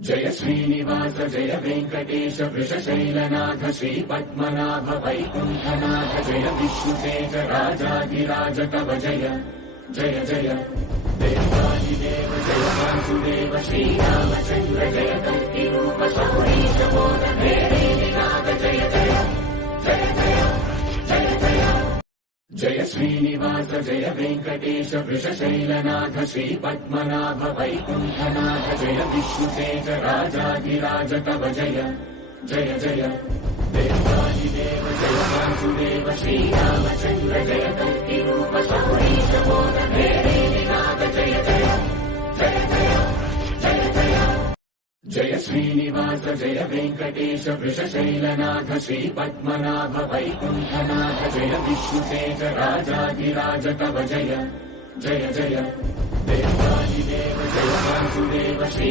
जय श्रीनिवास जय वेंकटेश वृषशैलनाथ श्रीपद्मनाभ वैकुण्ठनाथ जय विष्णुतेज राजाधिराज कव जय जय जय देवादिदेव जय वासुदेव श्रीरामचन्द्र जय कल्किरूप शौरीश मोदनाद जय जय जय जय जय जय जय श्रीनिवास जय वेंकटेश वृषशैलनाथ श्रीपद्मनाभ वैकुण्ठनाथ जय विष्णुतेज राजाधिराज कव जय जय जय देवादिदेव जय वासुदेव श्रीरामचन्द्र जय कल्किरूप शौरीश मोदनाद जय जय जय जय जय जय जय श्रीनिवास जय वेंकटेश वृषशैलनाथ श्रीपद्मनाभ वैकुण्ठनाथ जय विष्णुतेज राजाधिराज कव जय जय जय देवादिदेव जय वासुदेव श्री